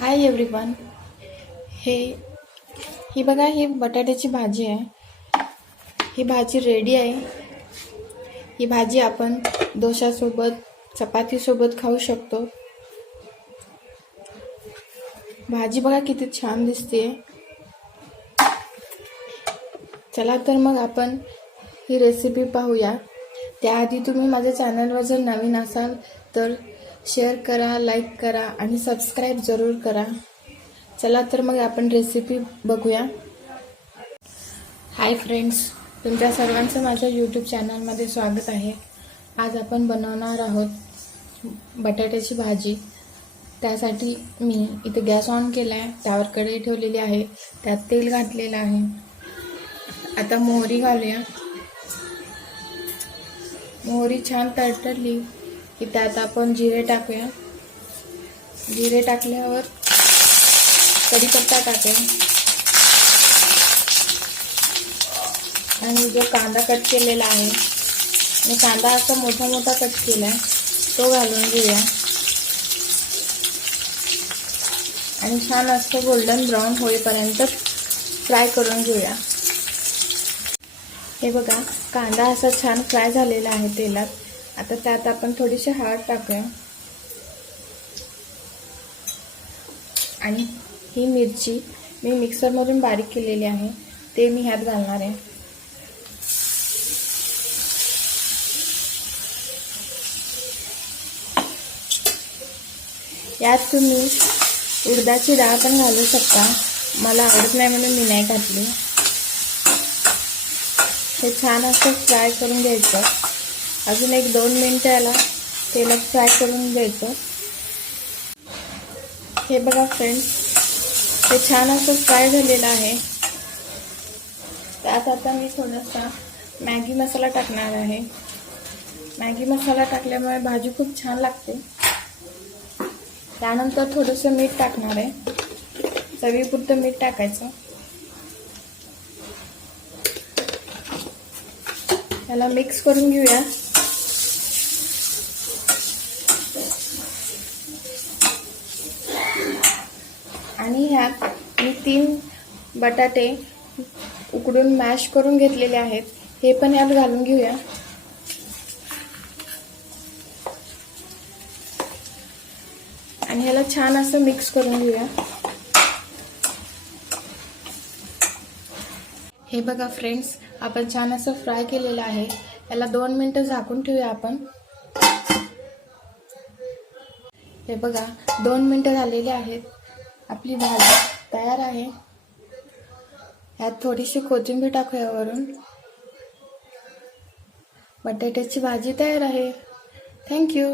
Hi everyone. हे ही बघा, ही बटाट्याची भाजी आहे. ही भाजी रेडी आहे. ही भाजी आपण डोशासोबत, चपातीसोबत खाऊ शकतो. भाजी बघा किती छान दिसते. चला तर मग आपण ही रेसिपी पाहूया. त्याआधी तुम्ही माझ्या चॅनलवर जर नवीन असाल तर शेअर करा, लाईक करा आणि सबस्क्राईब जरूर करा. चला तर मग आपण रेसिपी बघूया. हाय फ्रेंड्स, तुमच्या सर्वांचं माझ्या यूट्यूब चॅनलमध्ये स्वागत आहे. आज आपण बनवणार आहोत बटाट्याची भाजी. त्यासाठी मी इथे गॅस ऑन केला आहे, त्यावर कढई ठेवलेली आहे, त्यात तेल घातलेलं आहे. आता मोहरी घालूया. मोहरी छान तडतडली की त्यात आपण जिरे टाकूया. जिरे टाकल्यावर कढीपत्ता टाकूया आणि जो कांदा कट केलेला आहे, मी कांदा असा मोठा मोठा कट केला आहे, तो घालून घेऊया आणि छान असं गोल्डन ब्राऊन होईपर्यंत फ्राय करून घेऊया. हे बघा, कांदा असा छान फ्राय झालेला आहे तेलात. आता त्यात आपण थोडीशी हळद टाकूया आणि ही मिरची मी मिक्सरमधून बारीक केलेली आहे, ते मी ह्यात घालणार आहे. यात तुम्ही उडदाची डाळ पण घालू शकता. मला आवडत नाही म्हणून मी नाही घातली. हे छान असं फ्राय करून घ्यायचं. अजून 1-2 मिनिटं याला तेलात फ्राय करून घ्यायचं. हे बघा फ्रेंड्स, हे छान असं फ्राय झालेलं आहे. त्यात आता मी थोडासा मॅगी मसाला टाकणार आहे. मॅगी मसाला टाकल्यामुळे भाजी खूप छान लागते. त्यानंतर थोडंसं मीठ टाकणार आहे. चवीपुरतं मीठ टाकायचं. याला मिक्स करून घेऊया. आणि ह्यात मी 3 बटाटे उकडून मॅश करून घेतलेले आहेत, हे पण यात घालून घेऊया. आणि ह्याला छान असं मिक्स करून घेऊया. हे बघा फ्रेंड्स, आपण छान असं फ्राय केलेलं आहे. याला 2 मिनिटं झाकून ठेवूया आपण. हे बघा, 2 मिनिटं झालेली आहेत. आपली भाजी तयार आहे. यात थोडीशी कोथिंबीर टाकूया वरून. बटाट्याची भाजी तयार आहे. थँक्यू.